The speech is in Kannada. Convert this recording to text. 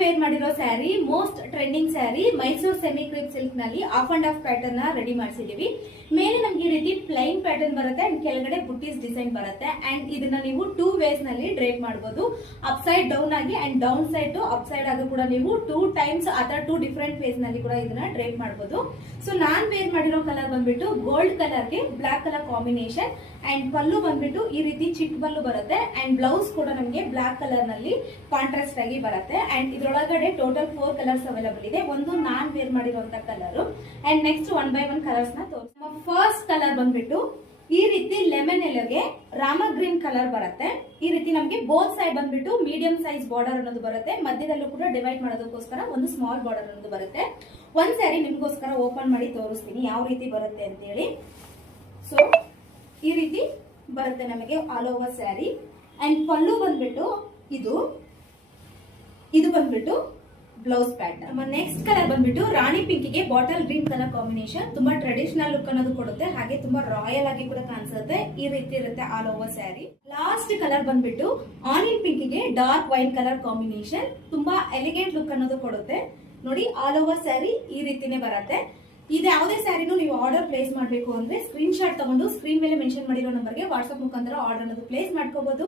ವೇರ್ ಮಾಡಿರೋ sari most trending sari Mysuru semi crepe silk ನಲ್ಲಿ ಆಫ್ ಅಂಡ್ ಆಫ್ ಪ್ಯಾಟರ್ನ್ ನ ರೆಡಿ ಮಾಡಿಸಿದೀವಿ. ಮೇಲೆ ನಮ್ಗೆ ಈ ರೀತಿ ಪ್ಲೈನ್ ಪ್ಯಾಟರ್ನ್ ಬರುತ್ತೆ ಅಂಡ್ ಕೆಳಗಡೆ ಬುಟ್ಟೀಸ್ ಡಿಸೈನ್ ಬರುತ್ತೆ ಅಂಡ್ ಇದನ್ನ ನೀವು 2 ವೇಸ್ ನಲ್ಲಿ ಡ್ರೇಪ್ ಮಾಡಬಹುದು. ಅಪ್ ಸೈಡ್ ಡೌನ್ ಆಗಿ and down side to up side ಆಗಿ ಕೂಡ ನೀವು 2 ಟೈಮ್ಸ್ ಅಥವಾ 2 ಡಿಫರೆಂಟ್ ವೇಸ್ ನಲ್ಲಿ ಕೂಡ ಇದನ್ನ ಡ್ರೇಪ್ ಮಾಡಬಹುದು. ಸೊ ನಾನ್ ವೇರ್ ಮಾಡಿರೋ ಕಲರ್ ಬಂದ್ಬಿಟ್ಟು ಗೋಲ್ಡ್ ಕಲರ್ ಗೆ ಬ್ಲಾಕ್ ಕಲರ್ ಕಾಂಬಿನೇಷನ್ ಅಂಡ್ ಪಲ್ಲು ಬಂದ್ಬಿಟ್ಟು ಈ ರೀತಿ ಚಿಕ್ಕ ಪಲ್ಲು ಬರುತ್ತೆ ಅಂಡ್ ಬ್ಲೌಸ್ ಕೂಡ ನಮಗೆ ಬ್ಲಾಕ್ ಕಲರ್ ನಲ್ಲಿ ಕಾಂಟ್ರಾಸ್ಟ್ ಆಗಿ ಬರುತ್ತೆ ಅಂಡ್ ಇದ್ರೊಳಗಡೆ ಟೋಟಲ್ 4 ಕಲರ್ಸ್ ಅವೈಲಬಲ್ ಇದೆ. ಒಂದು ನಾನ್ ವೇರ್ ಮಾಡಿರುವಂತ colour and next 1 by 1 colours ನ ತೋರಿಸ್ತೀನಿ. ಫಸ್ಟ್ ಕಲರ್ ಬಂದ್ಬಿಟ್ಟು ಈ ರೀತಿ ಲೆಮನ್ ಎಲ್ಲೋಗೆ ರಾಮ ಗ್ರೀನ್ ಕಲರ್ ಬರುತ್ತೆ. ಈ ರೀತಿ ನಮಗೆ ಬೋತ್ ಸೈಡ್ ಬಂದ್ಬಿಟ್ಟು ಮೀಡಿಯಂ ಸೈಜ್ ಬಾರ್ಡರ್ ಅನ್ನೋದು ಬರುತ್ತೆ. ಮಧ್ಯದಲ್ಲೂ ಕೂಡ ಡಿವೈಡ್ ಮಾಡೋದಕ್ಕೋಸ್ಕರ ಒಂದು ಸ್ಮಾಲ್ ಬಾರ್ಡರ್ ಅನ್ನೋದು ಬರುತ್ತೆ. ಒಂದ್ ಸ್ಯಾರಿ ನಿಮ್ಗೋಸ್ಕರ ಓಪನ್ ಮಾಡಿ ತೋರಿಸ್ತೀನಿ ಯಾವ ರೀತಿ ಬರುತ್ತೆ ಅಂತ ಹೇಳಿ. ಸೊ ಈ ರೀತಿ ಬರುತ್ತೆ ನಮಗೆ ಆಲ್ ಓವರ್ ಸ್ಯಾರಿ ಅಂಡ್ ಪಲ್ಲು ಬಂದ್ಬಿಟ್ಟು ಇದು ಬಂದ್ಬಿಟ್ಟು ಬ್ಲೌಸ್ ಪ್ಯಾಟರ್ನ್. ನಮ್ಮ ನೆಕ್ಸ್ಟ್ ಕಲರ್ ಬಂದ್ಬಿಟ್ಟು ರಾಣಿ ಪಿಂಕ್ ಗೆ ಬಾಟಲ್ ಗ್ರೀನ್ ಕಲರ್ ಕಾಂಬಿನೇಷನ್. ತುಂಬಾ ಟ್ರೆಡಿಷನಲ್ ಲುಕ್ ಅನ್ನೋದು ಕೊಡುತ್ತೆ, ಹಾಗೆ ತುಂಬಾ ರಾಯಲ್ ಆಗಿ ಕೂಡ ಕಾಣಿಸುತ್ತೆ. ಈ ರೀತಿ ಇರುತ್ತೆ all over sari. Last colour ಬಂದ್ಬಿಟ್ಟು ಆನಿಯನ್ ಪಿಂಕ್ ಗೆ ಡಾರ್ಕ್ ವೈನ್ ಕಲರ್ ಕಾಂಬಿನೇಷನ್. ತುಂಬಾ ಎಲಿಗೆಂಟ್ ಲುಕ್ ಅನ್ನೋದು ಕೊಡುತ್ತೆ. ನೋಡಿ ಆಲ್ ಓವರ್ ಸ್ಯಾರಿ ಈ ರೀತಿನೇ ಬರುತ್ತೆ. ಇದು ಯಾವುದೇ ಸ್ಯಾರಿನೂ ನೀವು ಆರ್ಡರ್ ಪ್ಲೇಸ್ ಮಾಡಬೇಕು ಅಂದ್ರೆ ಸ್ಕ್ರೀನ್ ಶಾಟ್ ತಗೊಂಡು ಸ್ಕ್ರೀನ್ ಮೇಲೆ ಮೆನ್ಷನ್ ಮಾಡಿರೋ ನಂಬರ್ಗೆ ವಾಟ್ಸ್ಆಪ್ ಮುಖಾಂತರ ಆರ್ಡರ್ ಅನ್ನೋದು ಪ್ಲೇಸ್ ಮಾಡ್ಕೋಬಹುದು.